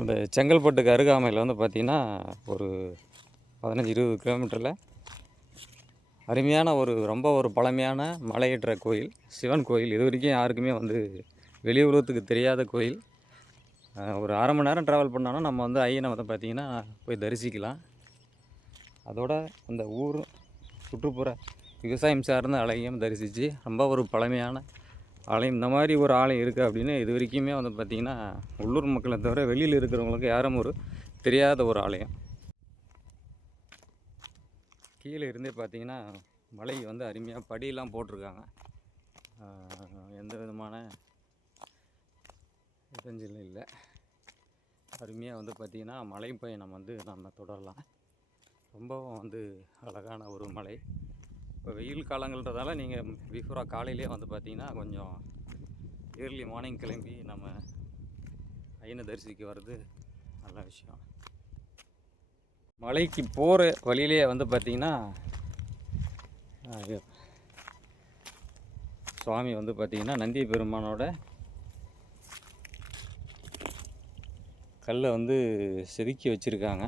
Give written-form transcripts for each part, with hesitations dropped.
இந்த செங்கல்பட்டுக்கு அருகாமையில் வந்து பார்த்திங்கன்னா ஒரு 15-20 கிலோமீட்டரில் அருமையான ரொம்ப பழமையான மலையேற்ற கோயில், சிவன் கோயில். இது வரைக்கும் யாருக்குமே வந்து வெளி உலகத்துக்கு தெரியாத கோயில். ஒரு அரை மணி நேரம் ட்ராவல் பண்ணோன்னா நம்ம வந்து ஐயனை வந்து பார்த்திங்கன்னா போய் தரிசிக்கலாம். அதோட அந்த ஊர் சுற்றுப்புற விவசாயம் சார்ந்த ஆலயம் தரிசித்து ரொம்ப ஒரு பழமையான ஆலயம். இந்த மாதிரி ஒரு ஆலயம் இருக்குது அப்படின்னு இது வரைக்குமே வந்து பார்த்திங்கன்னா உள்ளூர் மக்களை தவிர வெளியில் இருக்கிறவங்களுக்கு யாரும் ஒரு தெரியாத ஒரு ஆலயம். கீழே இருந்தே பார்த்திங்கன்னா மலை வந்து அருமையாக படியெல்லாம் போட்டிருக்காங்க. எந்த விதமான இடைஞ்சலும் இல்லை. அருமையாக வந்து பார்த்திங்கன்னா மலை பயணம் வந்து நம்ம தொடரலாம். ரொம்பவும் வந்து அழகான ஒரு மலை. இப்போ வெயில் காலங்கள்ன்றதால நீங்கள் பிஃபோராக காலையிலே வந்து பார்த்திங்கன்னா கொஞ்சம் ஏர்லி மார்னிங் கிளம்பி நம்ம ஐயனை தரிசிக்க வர்றது நல்ல விஷயம். மலைக்கு போகிற வழியிலே வந்து பார்த்திங்கன்னா சுவாமி வந்து பார்த்திங்கன்னா நந்தி பெருமானோட கல்லை வந்து செதுக்கி வச்சுருக்காங்க.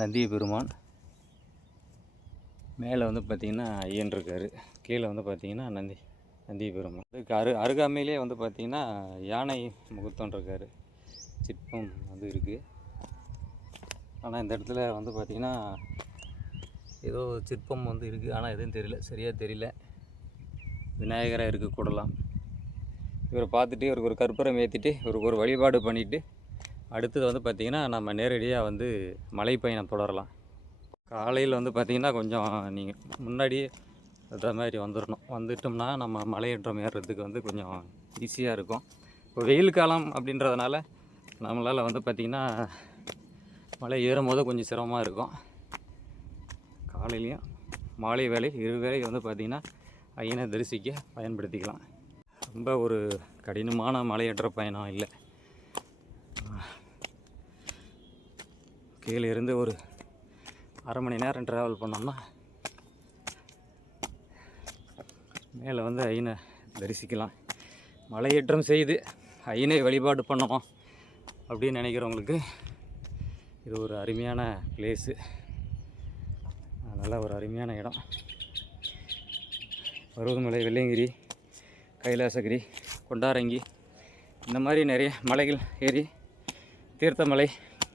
நந்தி பெருமான் மேலே வந்து பார்த்திங்கன்னா ஐயன் இருக்கார், கீழே வந்து பார்த்திங்கன்னா நந்தி பெருமான். அதுக்கு அருகாமையிலே வந்து பார்த்திங்கன்னா யானை முகத்தன் இருக்கார், சிற்பம் வந்து இருக்குது. ஆனால் இந்த இடத்துல வந்து பார்த்திங்கன்னா ஏதோ சிற்பம் வந்து இருக்குது, ஆனால் எதுவும் தெரியல, சரியாக தெரியல. விநாயகராக இருக்குது கூடலாம். இவரை பார்த்துட்டு இவருக்கு ஒரு கற்பூரம் ஏற்றிட்டு இவருக்கு ஒரு வழிபாடு பண்ணிவிட்டு அடுத்தது வந்து பார்த்திங்கன்னா நம்ம நேரடியாக வந்து மலை பயணம் தொடரலாம். காலையில் வந்து பார்த்திங்கன்னா கொஞ்சம் நீங்கள் முன்னாடியே அந்த மாதிரி வந்துட்டோம்னா நம்ம மலையேற்றம் ஏறுறதுக்கு வந்து கொஞ்சம் ஈஸியாக இருக்கும். இப்போ வெயில் காலம் அப்படின்றதுனால நம்மளால் வந்து பார்த்திங்கன்னா மலை ஏறும்போது கொஞ்சம் சிரமமாக இருக்கும். காலையிலையும் மாலை வேலை இரு வேலை வந்து பார்த்திங்கன்னா ஐயனை தரிசிக்க பயன்படுத்திக்கலாம். ரொம்ப ஒரு கடினமான மலையேற்ற பயணம் இல்லை. கீழே இருந்து ஒரு அரை மணி நேரம் ட்ராவல் பண்ணோம்னா மேலே வந்து ஐயனை தரிசிக்கலாம். மலையேற்றம் செய்து ஐயனை வழிபாடு பண்ணணும் அப்படின்னு நினைக்கிறவங்களுக்கு இது ஒரு அருமையான பிளேஸு, நல்ல ஒரு அருமையான இடம். பருவதமலை, வெள்ளையங்கிரி, கைலாசகிரி, கொண்டாரங்கி இந்த மாதிரி நிறைய மலைகள் ஏறி தீர்த்தமலை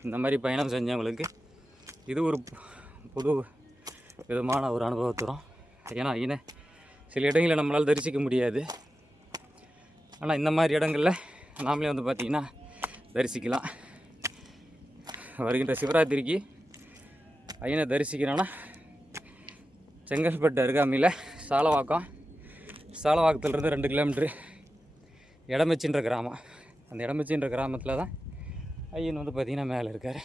இந்த மாதிரி பயணம் செஞ்சவங்களுக்கு இது ஒரு புது விதமான ஒரு அனுபவம் தரும். ஏன்னா ஐயனை சில இடங்களில் நம்மளால் தரிசிக்க முடியாது, ஆனால் இந்த மாதிரி இடங்களில் நாமளே வந்து பார்த்திங்கன்னா தரிசிக்கலாம். வருகின்ற சிவராத்திரிக்கு ஐயனை தரிசிக்கிறோன்னா செங்கல்பட்டு அருகாமையில் சாலவாக்கத்துலேருந்து 2 கிலோமீட்ரு எடமச்சின்ற கிராமம். அந்த எடமச்சின்ற கிராமத்தில் தான் ஐயன் வந்து பார்த்திங்கன்னா மேலே இருக்கார்.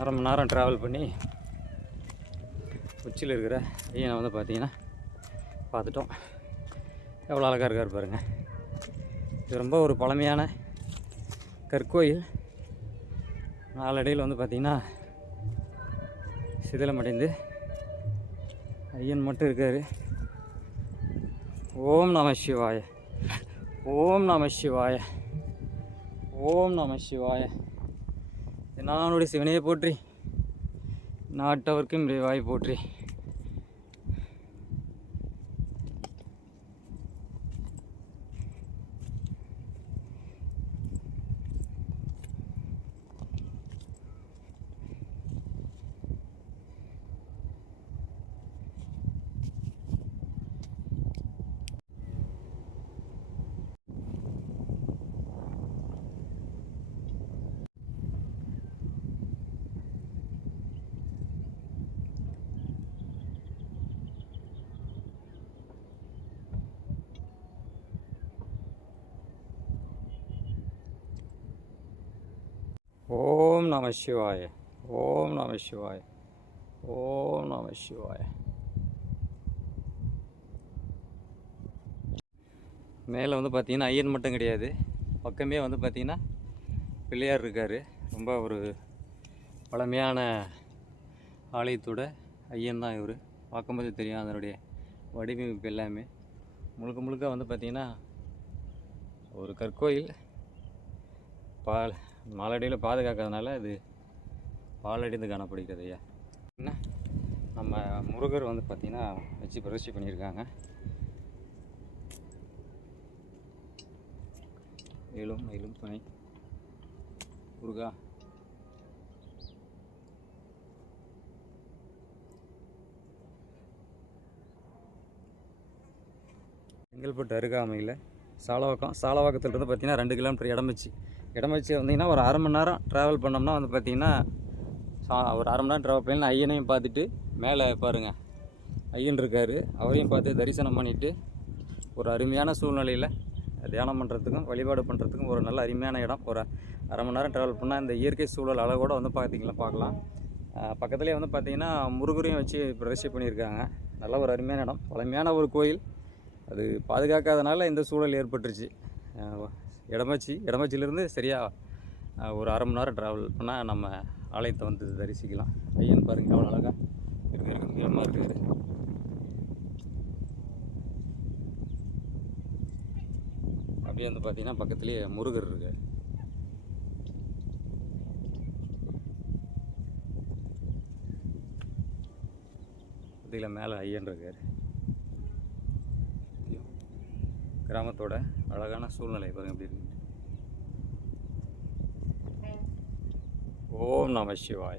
அரை மணி நேரம் ட்ராவல் பண்ணி உச்சியில் இருக்கிற ஐயனை வந்து பார்த்திங்கன்னா பார்த்துட்டோம். எவ்வளோ அழகாக இருக்கார் பாருங்கள். இது ரொம்ப ஒரு பழமையான கற்கோயில். நாளடையில் வந்து பார்த்திங்கன்னா சிதிலமடைந்து ஐயன் மட்டும் இருக்கார். ஓம் நம சிவாய, ஓம் நம சிவாய, ஓம் நம சிவாய. நானுடைய சிவனையை போற்றி, நாட்டவர்க்கும் இறைவாய் போற்றி. ஓம் நம சிவாய. ஓம் நம சிவாய. ஓம் நம சிவாய. மேலே வந்து பார்த்திங்கன்னா ஐயன் மட்டும் கிடையாது, பக்கமே வந்து பார்த்திங்கன்னா பிள்ளையார் இருக்கார். ரொம்ப ஒரு பழமையான ஆலயத்தோட ஐயன் தான் இவர். பார்க்கும்போது தெரியும் அதனுடைய வடிவமைப்பு எல்லாமே. முழுக்க முழுக்க வந்து பார்த்திங்கன்னா ஒரு கற்கோயில். மாலடியில் பாதுகாக்கிறதுனால இது பாலடைந்து காணப்படுகிறது ஐயா. என்ன நம்ம முருகர் வந்து பார்த்திங்கன்னா வச்சு பிரதிஷ்டை பண்ணியிருக்காங்க. ஏழும் மயிலும் துணை முருகா. செங்கல்பட்டு அருகாமையில் சாலவாக்கத்துலேருந்து பார்த்திங்கன்னா 2 கிலோமீட்டர் இடம் வச்சு வந்தீங்கன்னா ஒரு அரை மணி நேரம் ட்ராவல் பண்ணோம்னா வந்து பார்த்திங்கன்னா ஒரு அரை மணி நேரம் ட்ராவல் பண்ணி ஐயனையும் பார்த்துட்டு மேலே பாருங்கள் ஐயன் இருக்கார். அவரையும் பார்த்து தரிசனம் பண்ணிவிட்டு ஒரு அருமையான சூழ்நிலையில் தியானம் பண்ணுறதுக்கும் வழிபாடு பண்ணுறதுக்கும் ஒரு நல்ல அருமையான இடம். ஒரு அரை மணி நேரம் ட்ராவல் பண்ணால் இந்த இயற்கை சூழல் அழகோடு வந்து பார்க்கலாம். பக்கத்துலேயே வந்து பார்த்திங்கன்னா முருகரையும் வச்சு பிரதிஷ்டை பண்ணியிருக்காங்க. நல்ல ஒரு அருமையான இடம், பழமையான ஒரு கோயில். அது பாதுகாக்காதனால இந்த சூழல் ஏற்பட்டுருச்சு. இடமச்சிலேருந்து சரியாக ஒரு அரை மணி நேரம் ட்ராவல் பண்ணால் நம்ம ஆலயத்தை வந்து தரிசிக்கலாம். ஐயன் பாருங்கள் அவ்வளோ அழகாக இருக்கு, நீளமாக இருக்குது. அப்படியே வந்து பார்த்திங்கன்னா பக்கத்துலேயே முருகர் இருக்கு. இதில் மேலே ஐயன் இருக்கார். கிராமத்தோட அழகான சூழ்நிலை பாருங்க எப்படி இருக்கு. ஓம் நம சிவாய.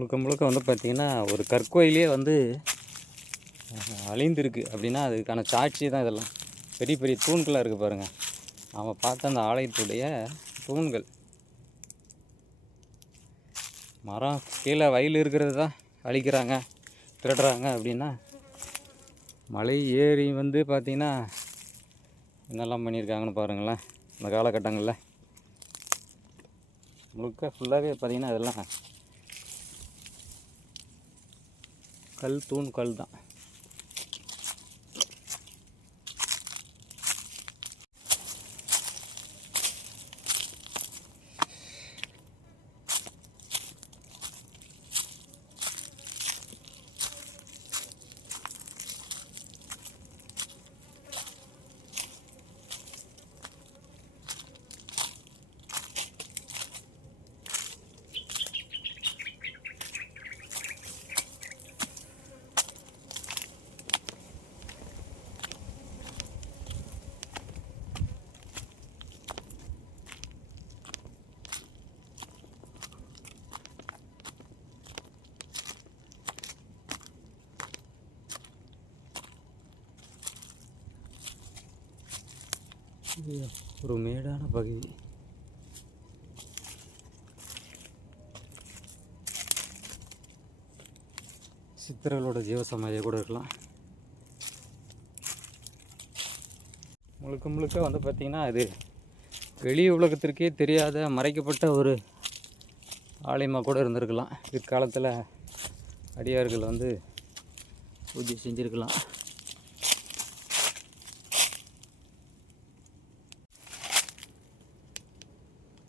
முழுக்க முழுக்க வந்து பார்த்திங்கன்னா ஒரு கற்கோயிலே வந்து அழிந்திருக்கு அப்படின்னா அதுக்கான சாட்சி தான் இதெல்லாம். பெரிய பெரிய தூண்களாக இருக்குது பாருங்கள். நாம் பார்த்த அந்த ஆலயத்துடைய தூண்கள். மரம் கீழே வயல் இருக்கிறது தான் அழிக்கிறாங்க, திருடுறாங்க அப்படின்னா, மலை ஏறி வந்து பார்த்திங்கன்னா என்னெல்லாம் பண்ணியிருக்காங்கன்னு பாருங்களேன். இந்த காலகட்டங்களில் முழுக்க ஃபுல்லாகவே பார்த்திங்கன்னா இதெல்லாம் தூண் கல் தான். இது ஒரு மேடான பகுதி. சித்தர்களோட ஜீவசமாதியை கூட இருக்கலாம். முழுக்க முழுக்க வந்து பார்த்திங்கன்னா இது வெளி உலகத்திற்கே தெரியாத மறைக்கப்பட்ட ஒரு ஆலயமாக கூட இருந்திருக்கலாம். பிற்காலத்தில் அடியார்கள் வந்து பூஜை செஞ்சுருக்கலாம்.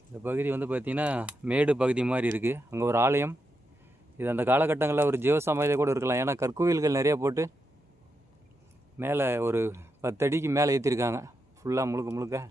இந்த பகுதி வந்து பார்த்திங்கன்னா மேடு பகுதி மாதிரி இருக்குது. அங்கே ஒரு ஆலயம். இது அந்த காலகட்டங்களில் ஒரு ஜீவசமாதியாக கூட இருக்கலாம். ஏன்னா கற்கோவில்கள் நிறையா போட்டு மேலே ஒரு 10 அடிக்கு மேலே ஏற்றிருக்காங்க ஃபுல்லாக முழுக்க முழுக்க.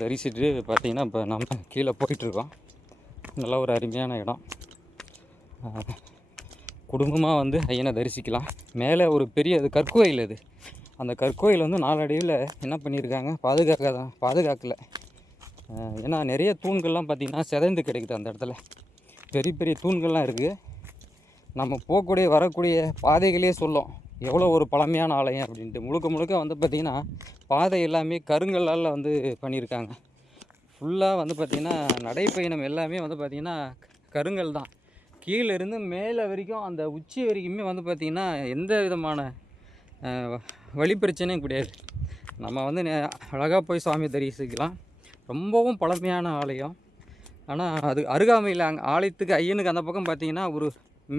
தரிசிட்டு பார்த்திங்கன்னா இப்போ நம்ம கீழே போயிட்டுருக்கோம். நல்ல ஒரு அருமையான இடம். குடும்பமாக வந்து ஐயனை தரிசிக்கலாம். மேலே ஒரு பெரிய அது கற்கோயில். அது அந்த கற்கோயில் வந்து நாளடைவில் என்ன பண்ணியிருக்காங்க, பாதுகாக்கலை. ஏன்னா நிறைய தூண்கள்லாம் பார்த்திங்கன்னா சிதைந்து கிடைக்குது. அந்த இடத்துல பெரிய பெரிய தூண்கள்லாம் இருக்குது. நம்ம போகக்கூடிய வரக்கூடிய பாதைகளே சொல்லும் எவ்வளோ ஒரு பழமையான ஆலயம் அப்படின்ட்டு. முழுக்க முழுக்க வந்து பார்த்திங்கன்னா பாதை எல்லாமே கருங்கல்லால் வந்து பண்ணியிருக்காங்க. ஃபுல்லாக வந்து பார்த்திங்கன்னா நடைப்பயணம் எல்லாமே வந்து பார்த்திங்கன்னா கருங்கல் தான். கீழே இருந்து மேலே வரைக்கும் அந்த உச்சி வரைக்குமே வந்து பார்த்திங்கன்னா எந்த விதமான வழி பிரச்சனையும் கிடையாது. நம்ம வந்து அழகாக போய் சாமி தரிசிக்கலாம். ரொம்பவும் பழமையான ஆலயம். ஆனால் அது அருகாமையில் அங்கே ஆலயத்துக்கு ஐயனுக்கு அந்த பக்கம் பார்த்திங்கன்னா ஒரு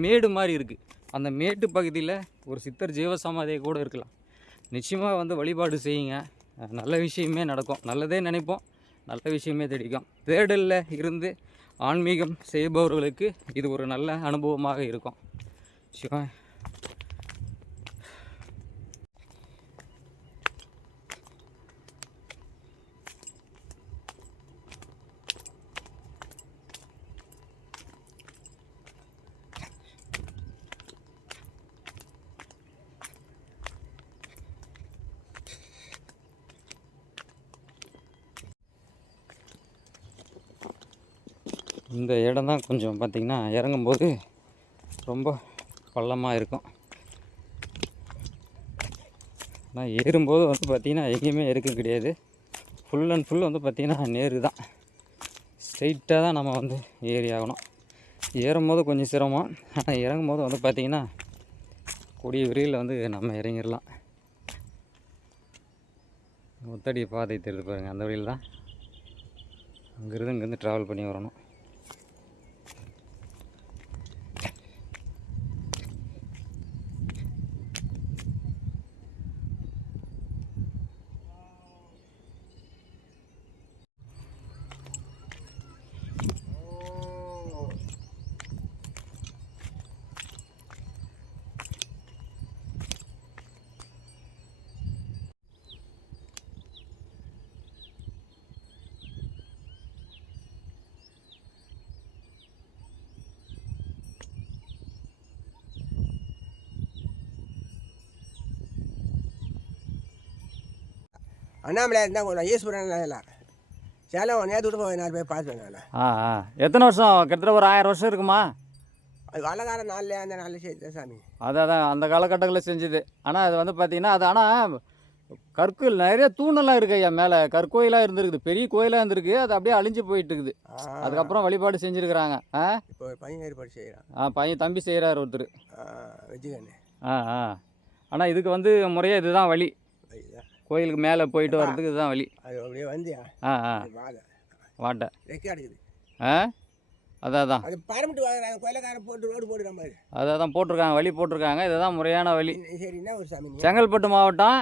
மேடு மாதிரி இருக்குது. அந்த மேட்டு பகுதியில் ஒரு சித்தர் ஜீவசமாதியை கூட இருக்கலாம். நிச்சயமாக வந்து வழிபாடு செய்யுங்க. நல்ல விஷயமே நடக்கும். நல்லதே நினைப்போம், நல்ல விஷயமே தெரிவிக்கும். தேடலில் இருந்து ஆன்மீகம் செய்பவர்களுக்கு இது ஒரு நல்ல அனுபவமாக இருக்கும். சிவா இந்த இடம் தான் கொஞ்சம் பார்த்திங்கன்னா இறங்கும்போது ரொம்ப பள்ளமாக இருக்கும். ஆனால் ஏறும்போது வந்து பார்த்திங்கன்னா எங்கேயுமே இருக்க கிடையாது. ஃபுல் அண்ட் ஃபுல் வந்து பார்த்திங்கன்னா நேரு தான். ஸ்ட்ரெயிட்டாக தான் நம்ம வந்து ஏறி ஆகணும். ஏறும்போது கொஞ்சம் சிரமம், ஆனால் இறங்கும்போது வந்து பார்த்திங்கன்னா கூடிய விரைவில் வந்து நம்ம இறங்கிடலாம். ஒத்தடி பாதை தெரியுது பாருங்கள், அந்த வழியில் தான். இங்கேருந்து ட்ராவல் பண்ணி வரணும். அண்ணாமலை இருந்தால் கொஞ்சம் ஈஸ்வரன் இல்லை சேலம் நேற்று விட்டு போய் 4 பேர் பார்த்துவேன் நான். எத்தனை வருஷம்? கிட்டத்தட்ட ஒரு 1000 வருஷம் இருக்குமா? அது வள்ளக்காரன் நாளில் அந்த நாளில் செய்த சாமி. அதான் அந்த காலகட்டங்களில் செஞ்சுது. ஆனால் அது வந்து பார்த்திங்கன்னா அது ஆனால் கற்கள் நிறைய தூணெல்லாம் இருக்குது ஐயா. மேலே கற்கோயிலாக இருந்திருக்குது, பெரிய கோயிலாக இருந்திருக்கு. அது அப்படியே அழிஞ்சு போயிட்டு இருக்குது. அதுக்கப்புறம் வழிபாடு செஞ்சுருக்கிறாங்க. இப்போ ஒரு பையன் ஏற்பாடு செய்கிறான். பையன் தம்பி செய்கிறார் ஒருத்தர், வெஜிகன்னு. ஆனால் இதுக்கு வந்து முறையாக இதுதான் வழி. கோயிலுக்கு மேலே போயிட்டு வர்றதுக்கு இதுதான் வழி. அது அப்படியே வந்தியா? வாட்டை ரெக்கார்டுக்குது. அதான் அது பரமிட்டு வாங்குறாங்க, கோயிலக்காரன் போட்டு ரோடு போடுற மாதிரி. அதான் போட்டிருக்காங்க, வழி போட்டிருக்காங்க. இதுதான் முறையான வழி. சரி, என்ன ஒரு சாமி? செங்கல்பட்டு மாவட்டம்,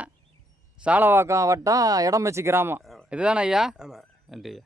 சாலவாக்கம் வட்டம், இடமச்சி கிராமம். இதுதானே ஐயா? ஆமாம். நன்றி ஐயா.